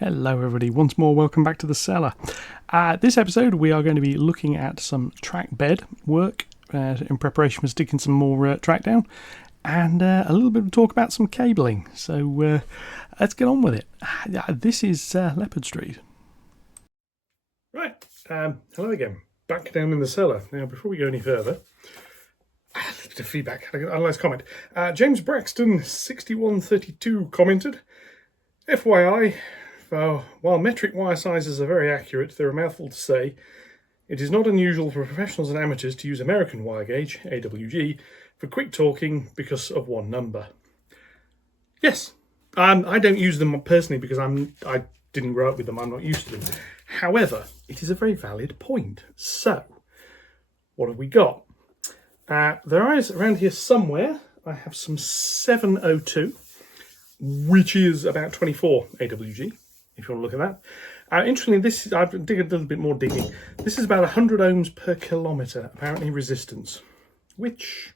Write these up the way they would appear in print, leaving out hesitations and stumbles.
Hello everybody, once more welcome back to the cellar. This episode we are going to be looking at some trackbed work in preparation for sticking some more track down, and a little bit of talk about some cabling. So let's get on with it. This is Leopard Street. Right, hello again, back down in the cellar. Now before we go any further, a bit of feedback, a nice comment. James Braxton 6132 commented, FYI, while metric wire sizes are very accurate, they're a mouthful to say. It is not unusual for professionals and amateurs to use American wire gauge, AWG, for quick talking because of one number. Yes, I don't use them personally because I didn't grow up with them, I'm not used to them. However, it is a very valid point. So, what have we got? There is around here somewhere, I have some 702, which is about 24 AWG. If you want to look at that. Interestingly, I've did a little bit more digging. This is about 100 ohms per kilometre, apparently resistance, which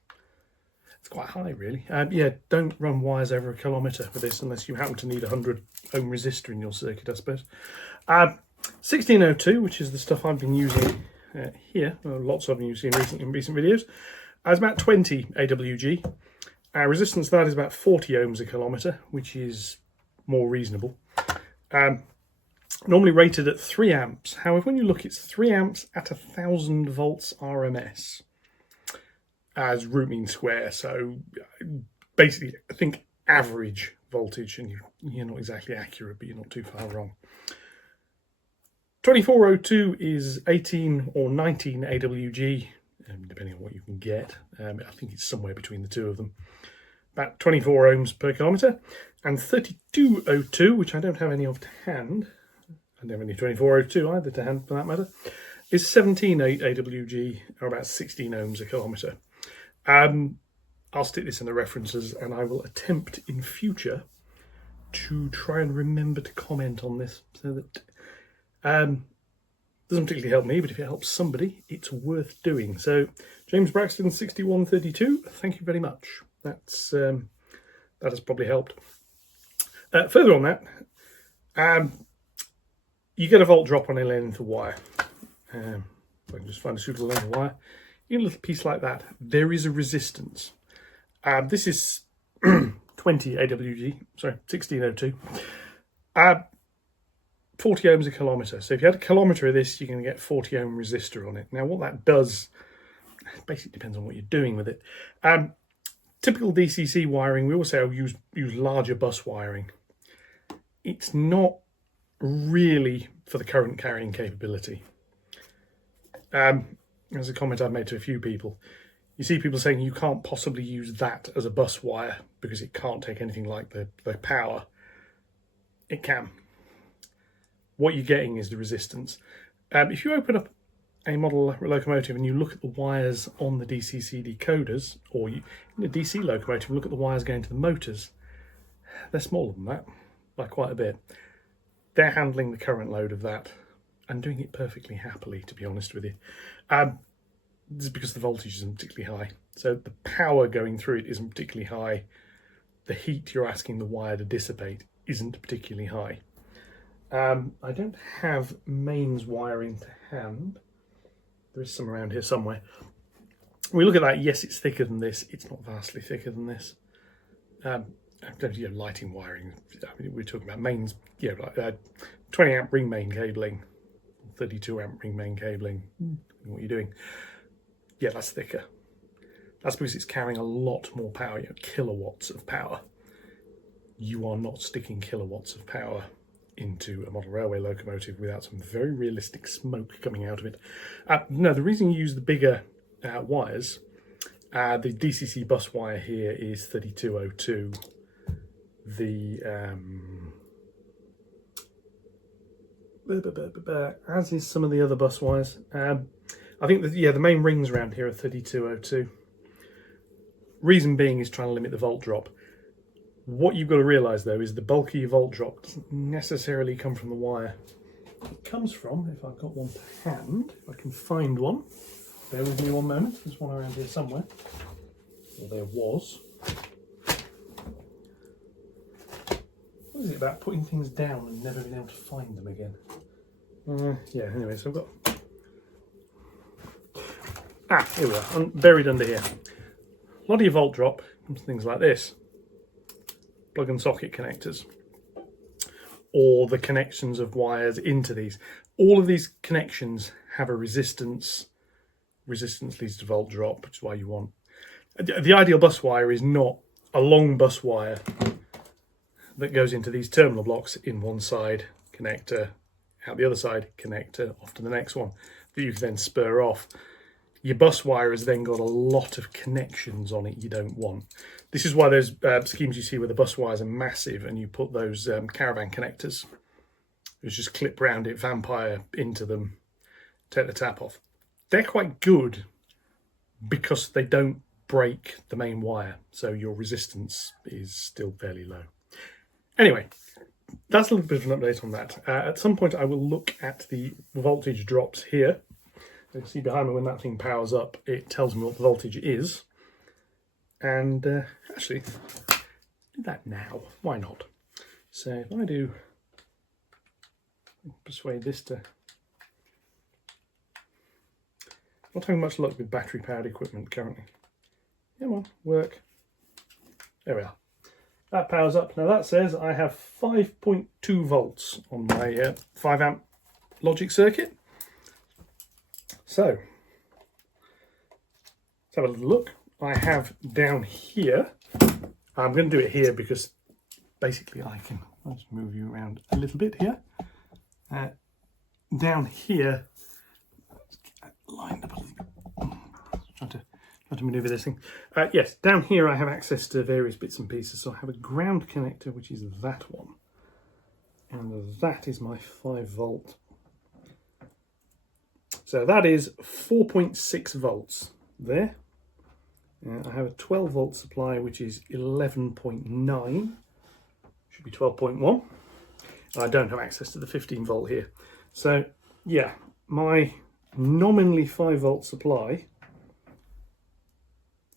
it's quite high, really. Yeah, don't run wires over a kilometre with this unless you happen to need a 100 ohm resistor in your circuit, I suppose. 1602, which is the stuff I've been using here, lots of them you've seen in recent videos, is about 20 AWG. Resistance to that is about 40 ohms a kilometre, which is more reasonable. Normally rated at 3 amps. However, when you look, it's 3 amps at 1000 volts RMS as root mean square. So basically, I think average voltage, and you're not exactly accurate, but you're not too far wrong. 2402 is 18 or 19 AWG, depending on what you can get. I think it's somewhere between the two of them. About 24 ohms per kilometre. And 3202, which I don't have any of to hand, I don't have any 2402 either to hand for that matter, is 17 AWG, or about 16 ohms a kilometre. I'll stick this in the references, and I will attempt in future to try and remember to comment on this, so that doesn't particularly help me, but if it helps somebody, it's worth doing. So James Braxton 6132, thank you very much. That has probably helped. Further on that, you get a volt drop on a length of wire. If I can just find a suitable length of wire, in a little piece like that, there is a resistance. This is 20 AWG, sorry, 1602. 40 ohms a kilometre. So if you had a kilometre of this, you're going to get 40 ohm resistor on it. Now what that does, basically depends on what you're doing with it. Typical DCC wiring, we also use larger bus wiring. It's not really for the current carrying capability. There's a comment I've made to a few people. You see people saying you can't possibly use that as a bus wire because it can't take anything like the power. It can. What you're getting is the resistance. If you open up a model locomotive and you look at the wires on the DCC decoders, or in a DC locomotive, look at the wires going to the motors, they're smaller than that by quite a bit. They're handling the current load of that and doing it perfectly happily, to be honest with you. This is because the voltage isn't particularly high. So the power going through it isn't particularly high. The heat you're asking the wire to dissipate isn't particularly high. I don't have mains wiring to hand. There is some around here somewhere. When we look at that, yes, it's thicker than this. It's not vastly thicker than this. Lighting wiring. I mean, we're talking about mains. Yeah, like 20 amp ring main cabling, 32 amp ring main cabling. What you're doing? Yeah, that's thicker. That's because it's carrying a lot more power. Kilowatts of power. You are not sticking kilowatts of power into a model railway locomotive without some very realistic smoke coming out of it. No, the reason you use the bigger wires, the DCC bus wire here is 3202. As is some of the other bus wires. I think the main rings around here are 3202. Reason being is trying to limit the volt drop. What you've got to realise though is the bulk of your volt drop doesn't necessarily come from the wire. It comes from, if I've got one to hand, if I can find one, bear with me one moment, there's one around here somewhere, or there was. What is it about putting things down and never being able to find them again? Yeah, anyway, so I've got... here we are, buried under here. A lot of your volt drop comes to things like this. Plug and socket connectors. Or the connections of wires into these. All of these connections have a resistance. Resistance leads to volt drop, which is why you want... The ideal bus wire is not a long bus wire that goes into these terminal blocks in one side, connector, out the other side, connector, off to the next one, that you can then spur off. Your bus wire has then got a lot of connections on it you don't want. This is why those schemes you see where the bus wires are massive and you put those caravan connectors, which just clip round it, vampire into them, take the tap off. They're quite good because they don't break the main wire, so your resistance is still fairly low. Anyway, that's a little bit of an update on that. At some point I will look at the voltage drops here. You can see behind me when that thing powers up, it tells me what the voltage is. And actually, do that now. Why not? So if I do persuade this to... Not having much luck with battery powered equipment currently. Come on, work. There we are. That powers up. Now that says I have 5.2 volts on my 5 amp logic circuit. So, let's have a little look. I have down here, I'm going to do it here because basically I'll just move you around a little bit here. Down here, let's get that lined up a little bit. Trying to maneuver this thing. Yes, down here I have access to various bits and pieces. So I have a ground connector, which is that one. And that is my 5 volt. So that is 4.6 volts there. I have a 12 volt supply, which is 11.9. Should be 12.1. I don't have access to the 15 volt here. So yeah, my nominally 5 volt supply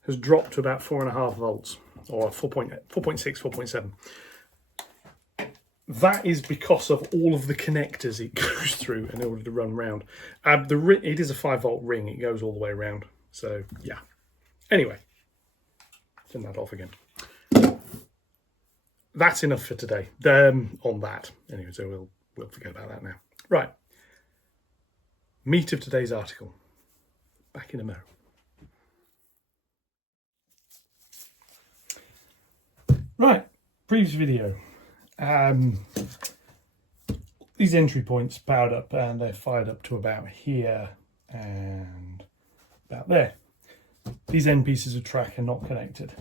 has dropped to about 4.5 volts, or 4.6, 4.7. That is because of all of the connectors it goes through in order to run round. It is a 5 volt ring, it goes all the way around. So yeah. Anyway, turn that off again. That's enough for today on that. Anyway, so we'll forget about that now. Right. Meat of today's article. Back in a moment. Right, previous video. These entry points powered up and they're fired up to about here and about there. These end pieces of track are not connected.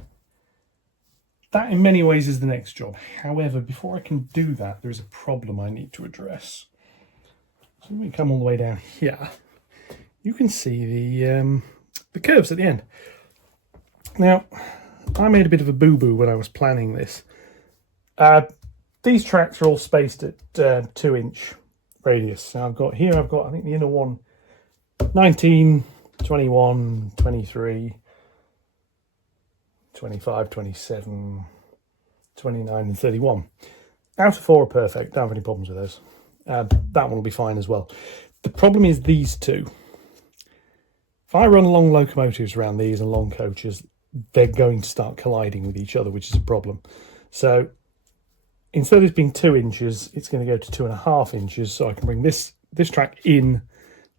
That in many ways is the next job. However, before I can do that, there is a problem I need to address. So when we come all the way down here, you can see the curves at the end. Now, I made a bit of a boo-boo when I was planning this. These tracks are all spaced at 2-inch radius. So I've got, I think the inner one, 19, 21, 23, 25, 27, 29 and 31. Out of 4 are perfect, don't have any problems with those. That one will be fine as well. The problem is these two. If I run long locomotives around these and long coaches, they're going to start colliding with each other, which is a problem. So instead of this being 2 inches, it's going to go to 2.5 inches. So I can bring this track in.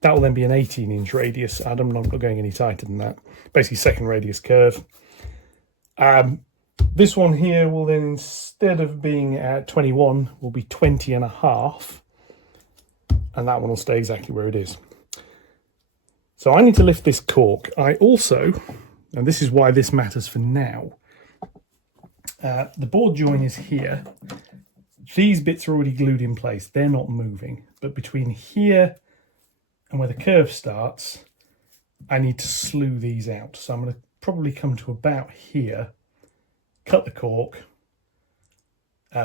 That will then be an 18-inch radius. I'm not going any tighter than that. Basically, second radius curve. This one here will then, instead of being at 21, will be 20.5. And that one will stay exactly where it is. So I need to lift this cork. I also, and this is why this matters for now, the board join is here. These bits are already glued in place. They're not moving. But between here and where the curve starts, I need to slew these out. So I'm going to probably come to about here, cut the cork.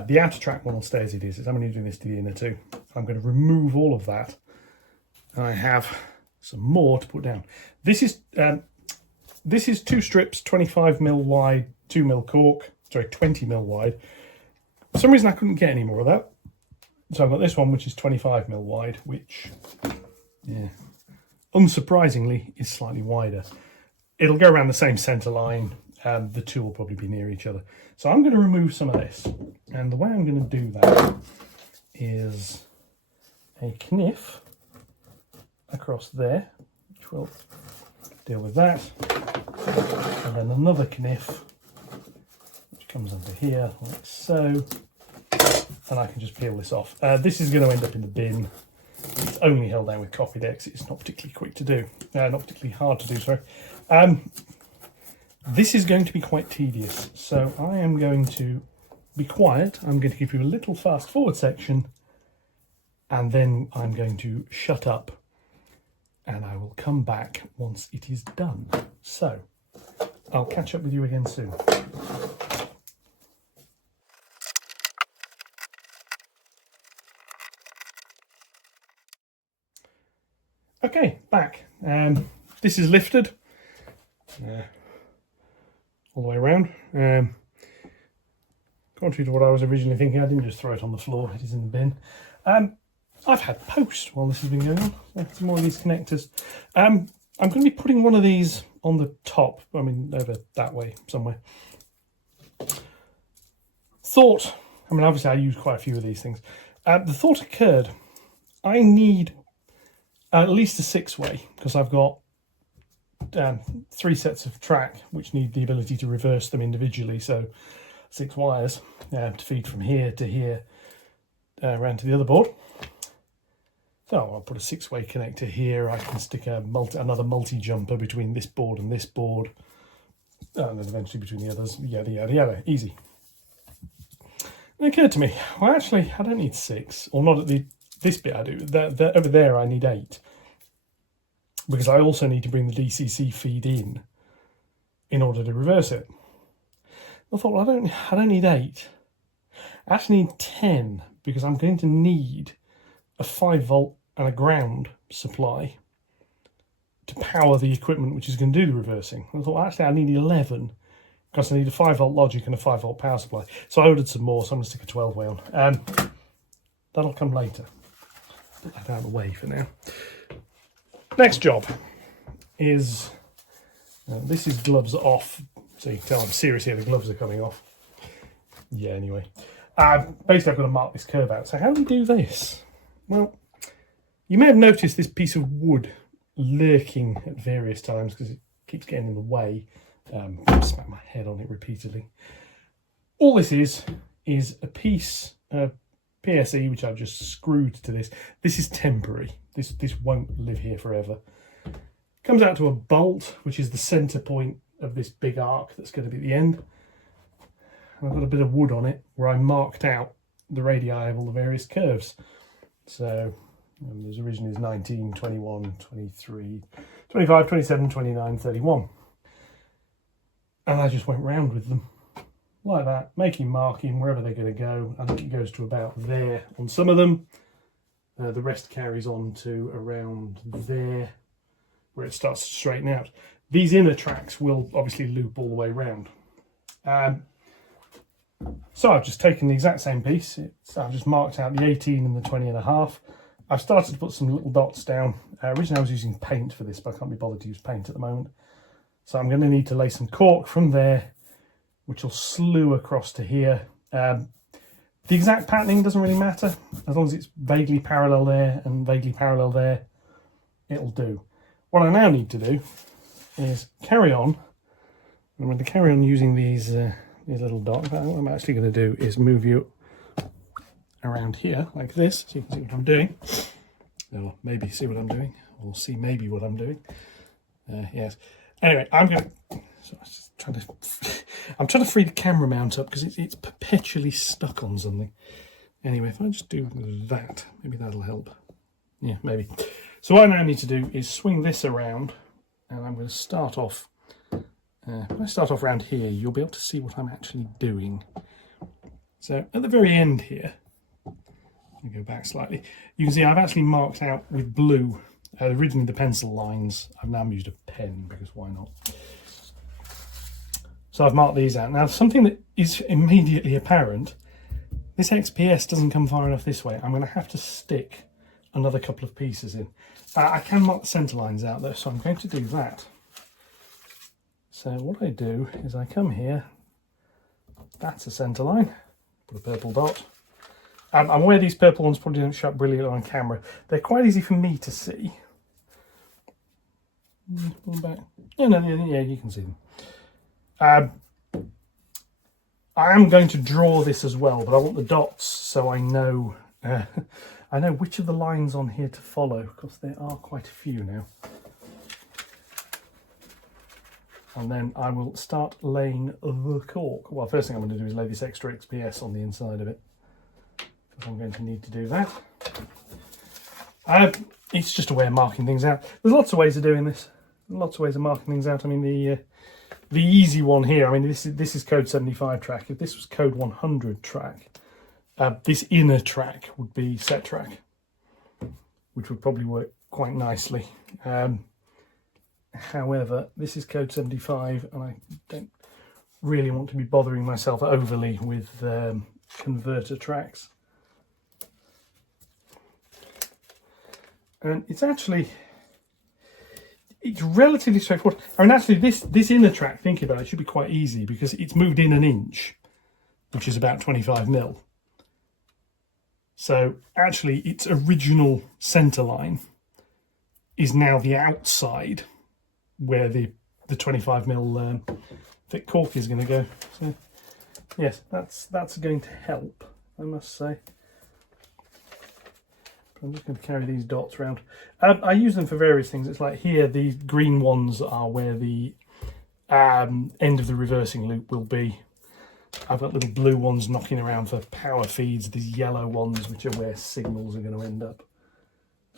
The outer track one will stay as it is. I'm only doing this to the inner two. I'm going to remove all of that. And I have some more to put down. This is 2 strips, 25mm wide, 2mm cork. Sorry, 20mm wide. For some reason I couldn't get any more of that. So I've got this one, which is 25mm wide, which, yeah, unsurprisingly, is slightly wider. It'll go around the same centre line, and the two will probably be near each other. So I'm going to remove some of this. And the way I'm going to do that is a kniff across there, which will deal with that. And then another kniff, which comes under here, like so. And I can just peel this off. This is going to end up in the bin. It's only held down with coffee decks. It's not particularly quick to do. Not particularly hard to do, sorry. This is going to be quite tedious. So I am going to be quiet. I'm going to give you a little fast forward section. And then I'm going to shut up. And I will come back once it is done. So I'll catch up with you again soon. Okay, back. This is lifted all the way around. Contrary to what I was originally thinking, I didn't just throw it on the floor, it is in the bin. I've had post while this has been going on. Some more of these connectors. I'm going to be putting one of these on the top, I mean over that way somewhere. Thought, I mean obviously I use quite a few of these things. The thought occurred, I need at least a 6-way, because I've got 3 sets of track which need the ability to reverse them individually, so 6 wires to feed from here to here around to the other board. So I'll put a 6-way connector here. I can stick another multi-jumper between this board and this board, and then eventually between the others, yada yada yada, easy. It occurred to me, well actually I don't need 6, or not at this bit I do. Over there I need 8, because I also need to bring the DCC feed in order to reverse it. I thought, well, I don't need 8. I actually need 10, because I'm going to need a 5-volt and a ground supply to power the equipment which is going to do the reversing. I thought, actually, I need 11, because I need a 5-volt logic and a 5-volt power supply. So I ordered some more, so I'm going to stick a 12-way on. That'll come later. Put that out of the way for now. Next job is, this is gloves off, so you can tell I'm serious here, the gloves are coming off. Yeah, anyway. Basically I've got to mark this curve out. So how do we do this? Well, you may have noticed this piece of wood lurking at various times because it keeps getting in the way. Smack my head on it repeatedly. All this is a piece of PSE which I've just screwed to this. This is temporary. This won't live here forever. Comes out to a bolt, which is the centre point of this big arc that's going to be at the end. And I've got a bit of wood on it where I marked out the radii of all the various curves. So there's originally 19, 21, 23, 25, 27, 29, 31. And I just went round with them like that, making marking wherever they're going to go. I think it goes to about there on some of them. The rest carries on to around there where it starts to straighten out. These inner tracks will obviously loop all the way round. So I've just taken the exact same piece. I've just marked out the 18 and the 20.5. I've started to put some little dots down. Originally I was using paint for this, but I can't be bothered to use paint at the moment. So I'm going to need to lay some cork from there, which will slew across to here. The exact patterning doesn't really matter. As long as it's vaguely parallel there and vaguely parallel there, it'll do. What I now need to do is carry on. I'm going to carry on using these little dots. What I'm actually going to do is move you around here like this, so you can see what I'm doing. Or maybe see what I'm doing, or see maybe what I'm doing. Yes. Anyway, I'm trying to free the camera mount up because it's perpetually stuck on something. Anyway, if I just do that, maybe that'll help. Yeah, maybe. So what I now need to do is swing this around, and I'm going to start off. If I start off around here, you'll be able to see what I'm actually doing. So at the very end here, let me go back slightly. You can see I've actually marked out with blue. Originally the pencil lines. I've now used a pen because why not? So I've marked these out. Now something that is immediately apparent this XPS doesn't come far enough this way. I'm going to have to stick another couple of pieces in. I can mark the centre lines out though, so I'm going to do that. So what I do is I come here, that's a centre line, put a purple dot. I'm aware these purple ones probably don't show up brilliantly on camera. They're quite easy for me to see. Back. Yeah, you can see them. I am going to draw this as well, but I want the dots so I know I know which of the lines on here to follow, because there are quite a few now. And then I will start laying the cork. Well, first thing I'm going to do is lay this extra XPS on the inside of it, because I'm going to need to do that. It's just a way of marking things out. There's lots of ways of doing this. Lots of ways of marking things out. I mean, the easy one here, I mean, this is code 75 track. If this was code 100 track, this inner track would be set track, which would probably work quite nicely. However, this is code 75, and I don't really want to be bothering myself overly with converter tracks. And it's relatively straightforward. I mean, actually, this inner track, thinking about it, should be quite easy because it's moved in an inch, which is about 25 mil. So actually, its original centre line is now the outside where the 25 mil thick cork is going to go. So yes, that's going to help, I must say. I'm just going to carry these dots around. I use them for various things. It's like here, these green ones are where the end of the reversing loop will be. I've got little blue ones knocking around for power feeds, these yellow ones which are where signals are going to end up.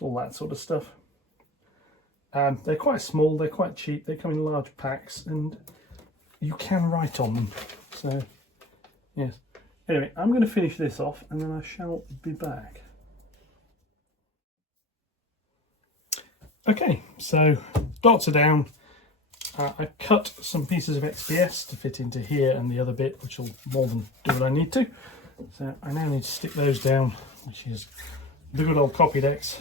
All that sort of stuff. They're quite small, they're quite cheap, they come in large packs, and you can write on them. So, yes. Anyway, I'm going to finish this off and then I shall be back. Okay, so dots are down. I cut some pieces of XPS to fit into here and the other bit, which will more than do what I need to. So I now need to stick those down, which is the good old Copydex.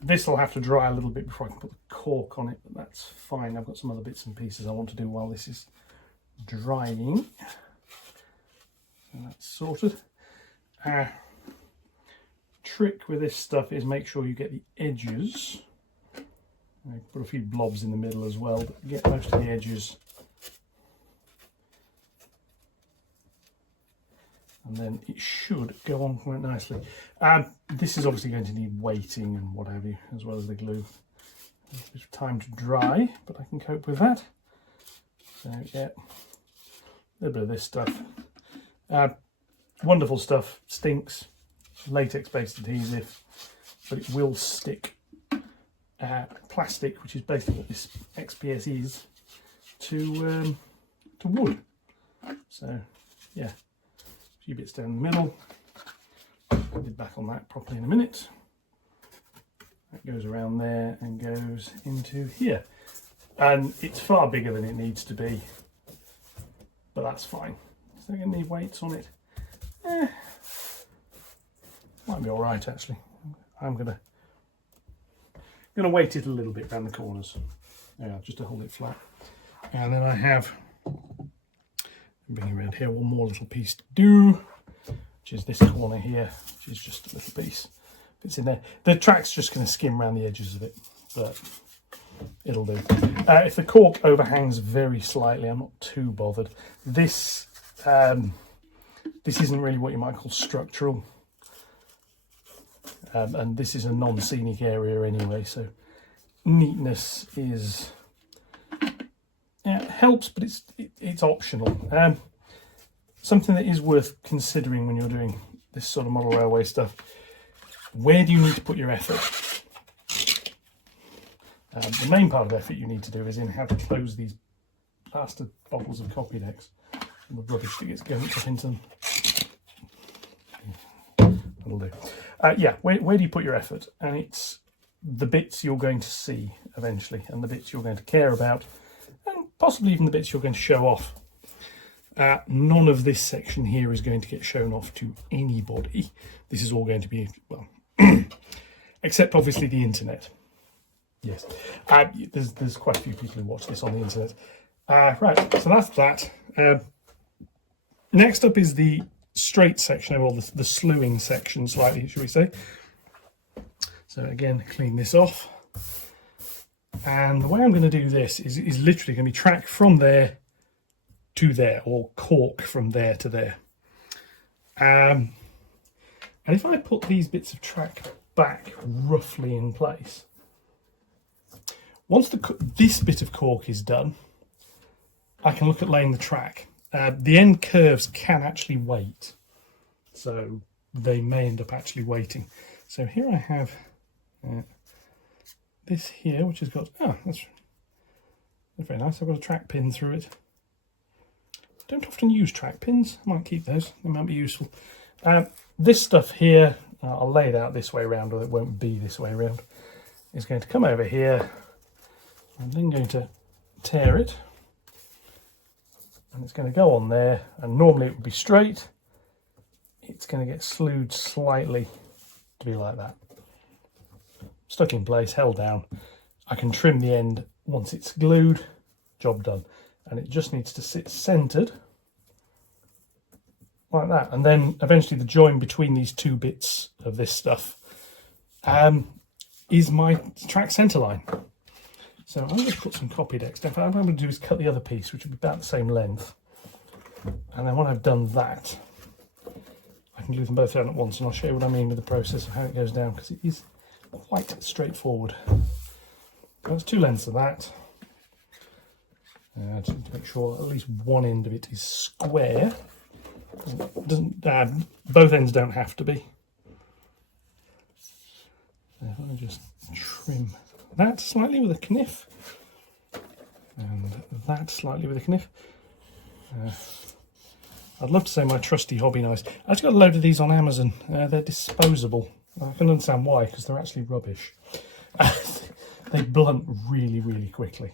This will have to dry a little bit before I can put the cork on it, but that's fine. I've got some other bits and pieces I want to do while this is drying. So that's sorted. Trick with this stuff is make sure you get the edges. I put a few blobs in the middle as well, but get most of the edges. And then it should go on quite nicely. This is obviously going to need weighting and what have you, as well as the glue. A bit of time to dry, but I can cope with that. So yeah, a little bit of this stuff. Wonderful stuff, stinks. Latex-based adhesive, but it will stick. Plastic, which is basically what this XPS is, to wood. So yeah, a few bits down the middle. I'll be back on that properly in a minute. That goes around there and goes into here, and it's far bigger than it needs to be, but that's fine. Is there going to need weights on it? Might be all right actually. I'm gonna weight it a little bit around the corners, yeah, just to hold it flat. And then I have, bring it around here, one more little piece to do, which is this corner here, which is just a little piece. It's in there. The track's just going to skim around the edges of it, but it'll do. If the cork overhangs very slightly, I'm not too bothered. This isn't really what you might call structural. And this is a non-scenic area anyway, so neatness is, yeah, it helps, but it's optional. Something that is worth considering when you're doing this sort of model railway stuff: where do you need to put your effort? The main part of effort you need to do is in how to close these bastard bottles of Copydex and the rubbish that gets going up into them. That'll do. Yeah, where do you put your effort? And it's the bits you're going to see eventually, and the bits you're going to care about, and possibly even the bits you're going to show off. None of this section here is going to get shown off to anybody. This is all going to be, well, except obviously the internet. Yes, there's quite a few people who watch this on the internet. Right, so that's that. Next up is the straight section, or the slewing section slightly, should we say. So again, clean this off. And the way I'm going to do this is literally going to be track from there to there, or cork from there to there. And if I put these bits of track back roughly in place, once this bit of cork is done, I can look at laying the track. The end curves can actually wait, so they may end up actually waiting. So here I have this here, which has got, that's very nice. I've got a track pin through it. Don't often use track pins. I might keep those, they might be useful. This stuff here, I'll lay it out this way around, or it won't be this way around. It's going to come over here. I'm then going to tear it, and it's going to go on there, and normally it would be straight. It's going to get slewed slightly to be like that. Stuck in place, held down. I can trim the end once it's glued, job done. And it just needs to sit centered like that. And then eventually the join between these two bits of this stuff is my track center line. So I'm going to put some Copydex down. What I'm going to do is cut the other piece, which will be about the same length. And then when I've done that, I can glue them both down at once, and I'll show you what I mean with the process of how it goes down, because it is quite straightforward. There's two lengths of that. Just to make sure at least one end of it is square. It doesn't, both ends don't have to be. So if I just trim that slightly with a kniff, and that slightly with a kniff. I'd love to say my trusty hobby knives. I just got a load of these on Amazon. They're disposable. I can understand why, because they're actually rubbish. They blunt really, really quickly.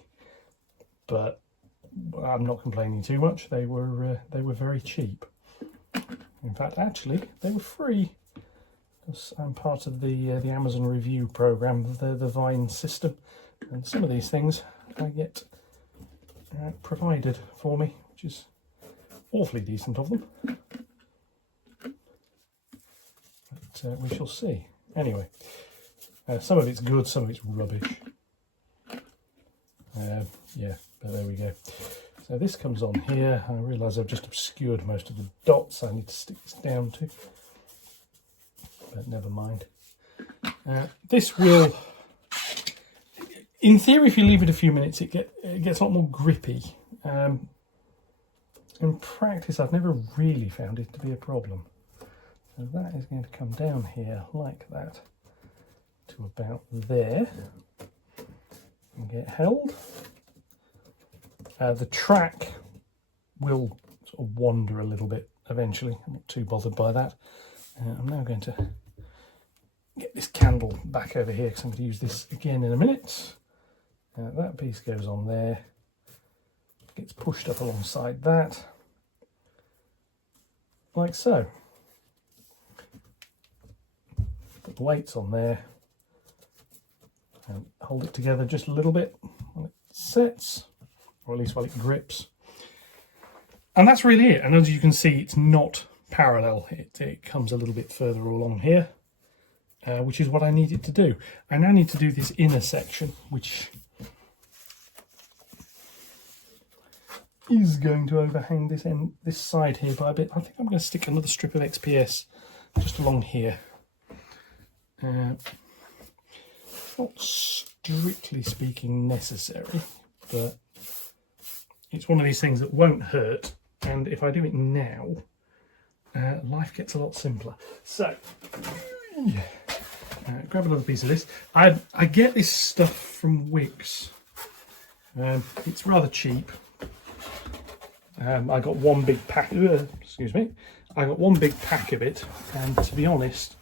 But I'm not complaining too much. They were very cheap. In fact, actually, they were free, because I'm part of the Amazon review program, the Vine system, and some of these things I get provided for me, which is awfully decent of them. But we shall see. Anyway, some of it's good, some of it's rubbish. Yeah, but there we go. So this comes on here. I realise I've just obscured most of the dots I need to stick this down to, but never mind. This will, in theory, if you leave it a few minutes, it gets a lot more grippy. In practice, I've never really found it to be a problem. So that is going to come down here like that to about there and get held. The track will sort of wander a little bit eventually. I'm not too bothered by that. I'm now going to get this candle back over here, because I'm going to use this again in a minute. That piece goes on there, gets pushed up alongside that, like so. Put the weights on there and hold it together just a little bit while it sets, or at least while it grips. And that's really it. And as you can see, it's not parallel. It comes a little bit further along here, which is what I need it to do. I now need to do this inner section, which is going to overhang this side here by a bit. I think I'm going to stick another strip of XPS just along here. Not strictly speaking necessary, but it's one of these things that won't hurt, and if I do it now, life gets a lot simpler. So, grab another piece of this. I get this stuff from Wix. It's rather cheap. I got one big pack. Excuse me. I got one big pack of it, and to be honest,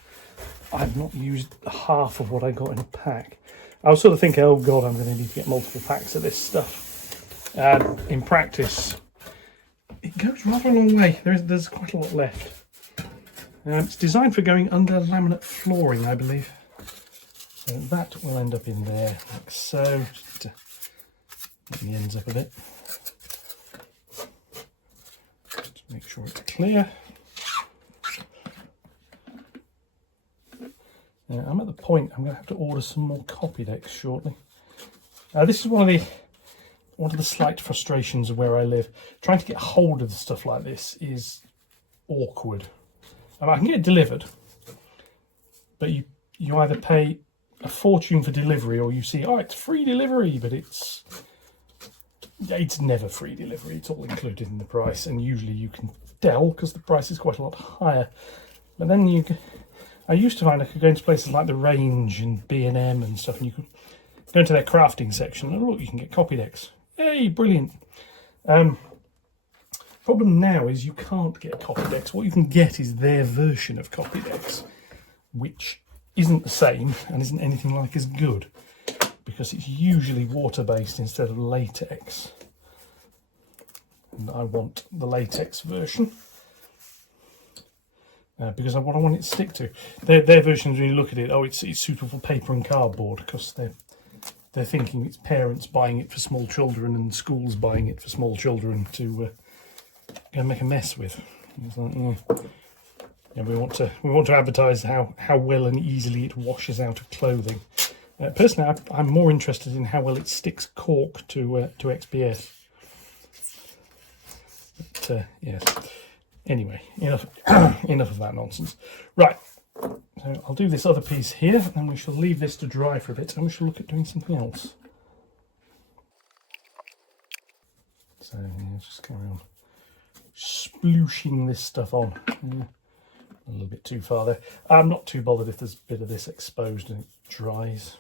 I've not used half of what I got in a pack. I was sort of thinking, oh god, I'm going to need to get multiple packs of this stuff. In practice, it goes rather a long way. There's quite a lot left. It's designed for going under laminate flooring, I believe. So that will end up in there, like so. Just to get the ends up a bit. Just make sure it's clear. I'm at the point I'm going to have to order some more copy decks shortly. This is one of the slight frustrations of where I live. Trying to get hold of stuff like this is awkward. And I can get it delivered, but you either pay a fortune for delivery, or you see, oh, it's free delivery, but it's never free delivery. It's all included in the price, and usually you can tell because the price is quite a lot higher. But then I used to find I could go into places like the Range and B&M and stuff, and you could go into their crafting section and look, you can get copy decks. Hey, brilliant. Problem now is you can't get copy decks. What you can get is their version of copy decks, which isn't the same and isn't anything like as good, because it's usually water-based instead of latex. And I want the latex version. Because what I want it to stick to. Their versions, when you look at it, oh, it's suitable for paper and cardboard, because they're thinking it's parents buying it for small children and schools buying it for small children to go and make a mess with. It's like, yeah, we want to advertise how well and easily it washes out of clothing. Personally, I'm more interested in how well it sticks cork to XPS. But, yes. Anyway, enough of that nonsense. Right, so I'll do this other piece here, and we shall leave this to dry for a bit, and we shall look at doing something else. So yeah, just carry on splooshing this stuff on. Yeah, a little bit too far there. I'm not too bothered if there's a bit of this exposed and it dries.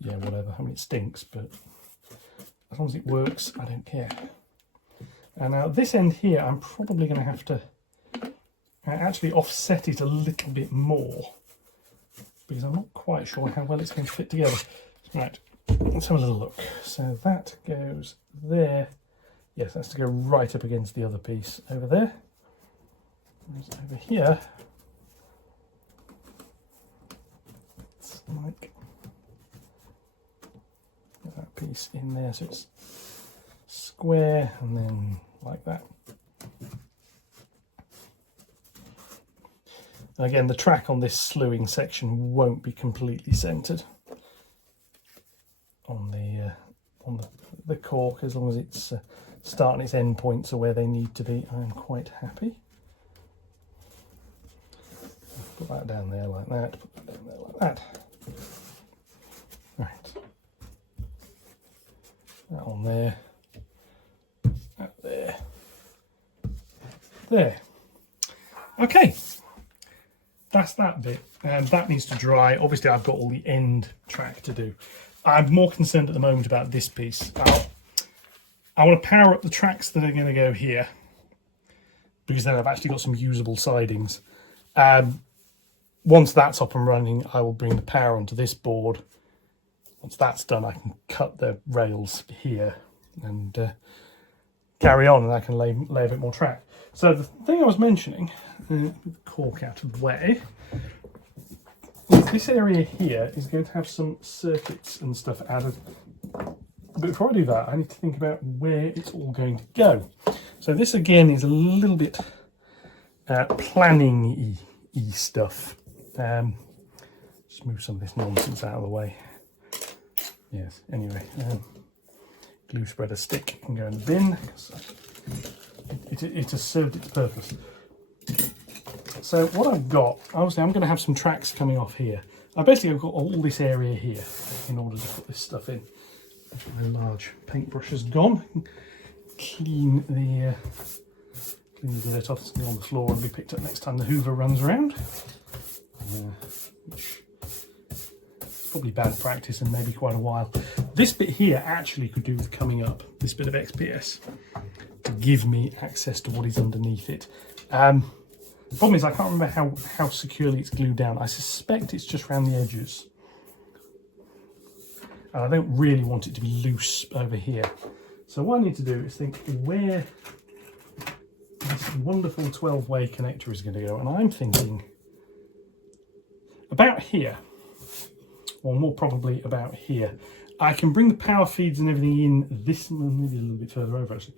Yeah, whatever. I mean, it stinks, but as long as it works, I don't care. And now this end here, I'm probably going to have to actually offset it a little bit more, because I'm not quite sure how well it's going to fit together. Right, let's have a little look. So that goes there. Yes, that's to go right up against the other piece over there. Whereas over here, it's like that piece in there, so it's square and then like that. Again, the track on this slewing section won't be completely centered on the cork. As long as it's start and its end points are where they need to be, I'm quite happy. Put that down there like that, put that down there like that. Right. That on there. That there. There. Okay. That's that bit. And that needs to dry. Obviously, I've got all the end track to do. I'm more concerned at the moment about this piece. I want to power up the tracks that are going to go here, because then I've actually got some usable sidings. Once that's up and running, I will bring the power onto this board. Once that's done, I can cut the rails here and carry on, and I can lay a bit more track. So the thing I was mentioning, cork out of the way, is this area here is going to have some circuits and stuff added. But before I do that, I need to think about where it's all going to go. So this again is a little bit planning-y stuff. Just move some of this nonsense out of the way. Yes, anyway, glue spreader stick can go in the bin, because it has served its purpose. So what I've got, obviously I'm going to have some tracks coming off here. I've got all this area here in order to put this stuff in. My large paintbrush has gone. Clean the dirt off. It's going to be on the floor and be picked up next time the Hoover runs around. It's probably bad practice and maybe quite a while. This bit here actually could do with coming up, this bit of XPS, to give me access to what is underneath it. The problem is I can't remember how securely it's glued down. I suspect it's just around the edges. And I don't really want it to be loose over here. So what I need to do is think where this wonderful 12-way connector is going to go, and I'm thinking about here, or more probably about here. I can bring the power feeds and everything in this, maybe a little bit further over actually.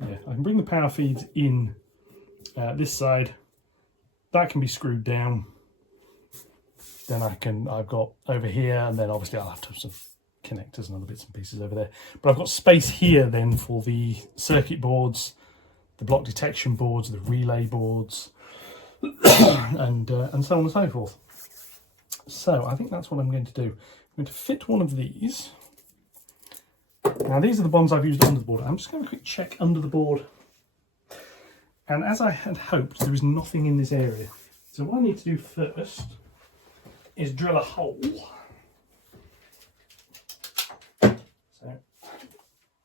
Yeah, I can bring the power feeds in this side. That can be screwed down. Then I've got over here, and then obviously I'll have to have some connectors and other bits and pieces over there. But I've got space here then for the circuit boards, the block detection boards, the relay boards, and so on and so forth. So I think that's what I'm going to do. I'm going to fit one of these. Now these are the ones I've used under the board. I'm just going to quick check under the board. And as I had hoped, there is nothing in this area. So what I need to do first is drill a hole. So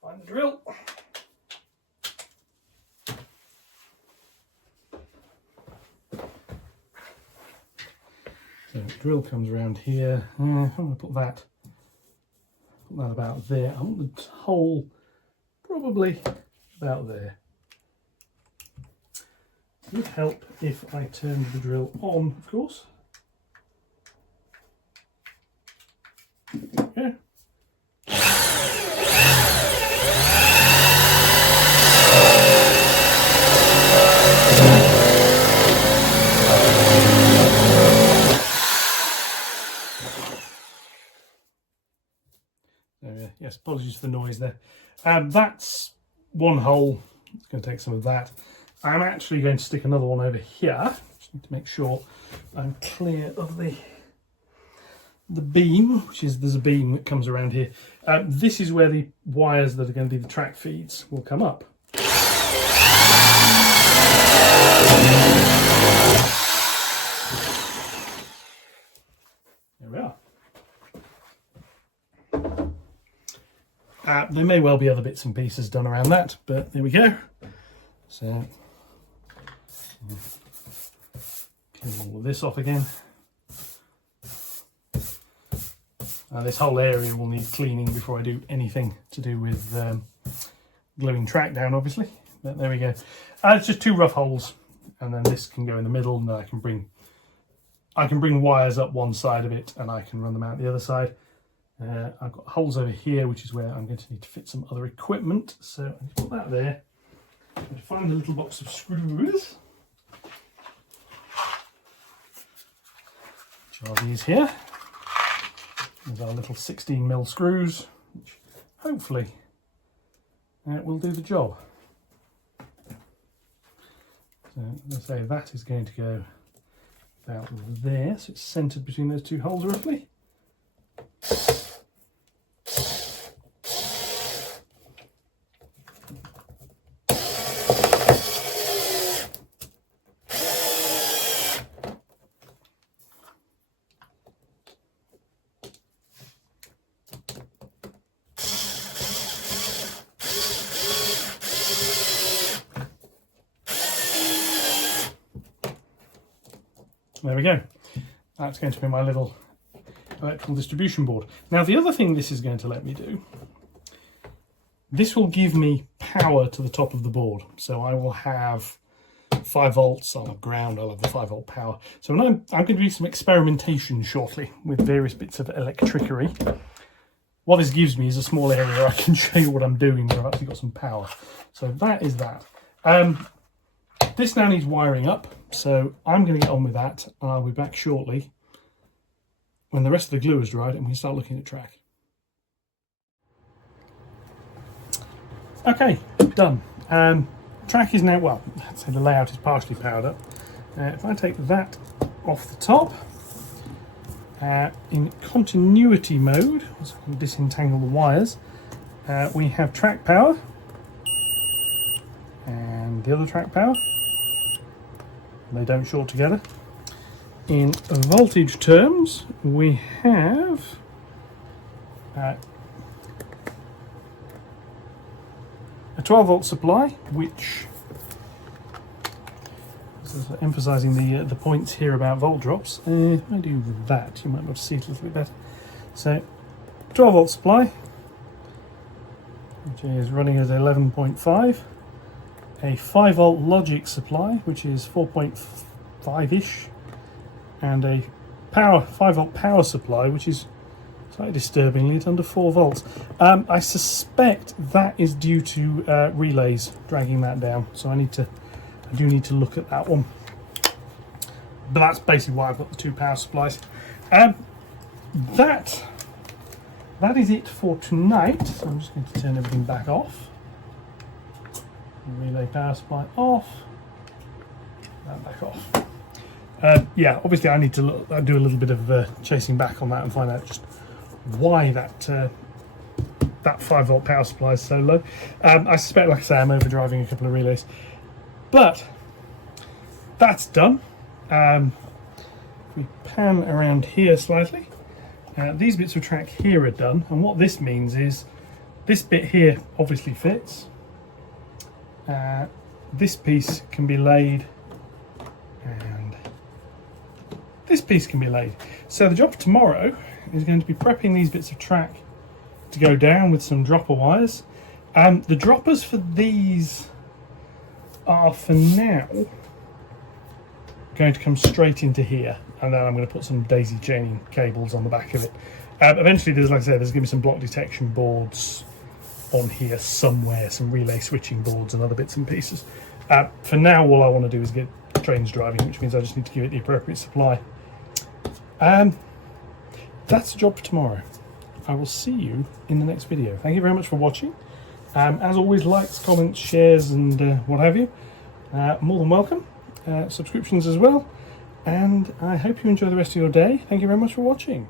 find the drill. So the drill comes around here. I'm going to put that about there. I want the hole probably about there. It would help if I turned the drill on, of course. Okay. Yes, apologies for the noise there. That's one hole. It's going to take some of that. I'm actually going to stick another one over here. Just need to make sure I'm clear of the beam, which is, there's a beam that comes around here. This is where the wires that are going to be the track feeds will come up. There we are. There may well be other bits and pieces done around that, but there we go. So, clean all of this off again. This whole area will need cleaning before I do anything to do with gluing track down, obviously. But there we go. It's just two rough holes, and then this can go in the middle, and then I can bring wires up one side of it, and I can run them out the other side. I've got holes over here, which is where I'm going to need to fit some other equipment. So I need to put that there. I'm going to find a little box of screws. Which are these here. These are little 16mm screws, which hopefully will do the job. So as I say, that is going to go about there, so it's centred between those two holes roughly. There we go. That's going to be my little electrical distribution board. Now the other thing this is going to let me do, this will give me power to the top of the board. So I will have 5 volts, I'll have ground, I'll have the 5 volt power. So when I'm going to do some experimentation shortly with various bits of electricery. What this gives me is a small area where I can show you what I'm doing, where I've actually got some power. So that is that. This now needs wiring up, so I'm going to get on with that, and I'll be back shortly when the rest of the glue is dried and we can start looking at track. Okay, done. Track is now, well, I'd say the layout is partially powered up. If I take that off the top, in continuity mode, so I can disentangle the wires, we have track power and the other track power. They don't short together. In voltage terms, we have a 12 volt supply, which is emphasising the points here about volt drops. If I do that, you might be able to see it a little bit better. So 12 volt supply, which is running at 11.5, a 5-volt logic supply, which is 4.5-ish, and a 5-volt power supply, which is slightly disturbingly it's under 4 volts. I suspect that is due to relays dragging that down, so I do need to look at that one. But that's basically why I've got the 2 power supplies. That is it for tonight. So I'm just going to turn everything back off. Relay power supply off. That back off. Yeah, obviously I need to do a little bit of chasing back on that and find out just why that 5-volt power supply is so low. I suspect, like I say, I'm overdriving a couple of relays. But that's done. If we pan around here slightly, these bits of track here are done, and what this means is this bit here obviously fits. This piece can be laid, and this piece can be laid. So the job for tomorrow is going to be prepping these bits of track to go down with some dropper wires. The droppers for these are for now going to come straight into here, and then I'm going to put some daisy chaining cables on the back of it. Eventually, like I said, there's going to be some block detection boards on here somewhere, some relay switching boards and other bits and pieces. For now, all I want to do is get trains driving, which means I just need to give it the appropriate supply. That's the job for tomorrow. I will see you in the next video. Thank you very much for watching. As always, likes, comments, shares, and what have you. More than welcome. Subscriptions as well. And I hope you enjoy the rest of your day. Thank you very much for watching.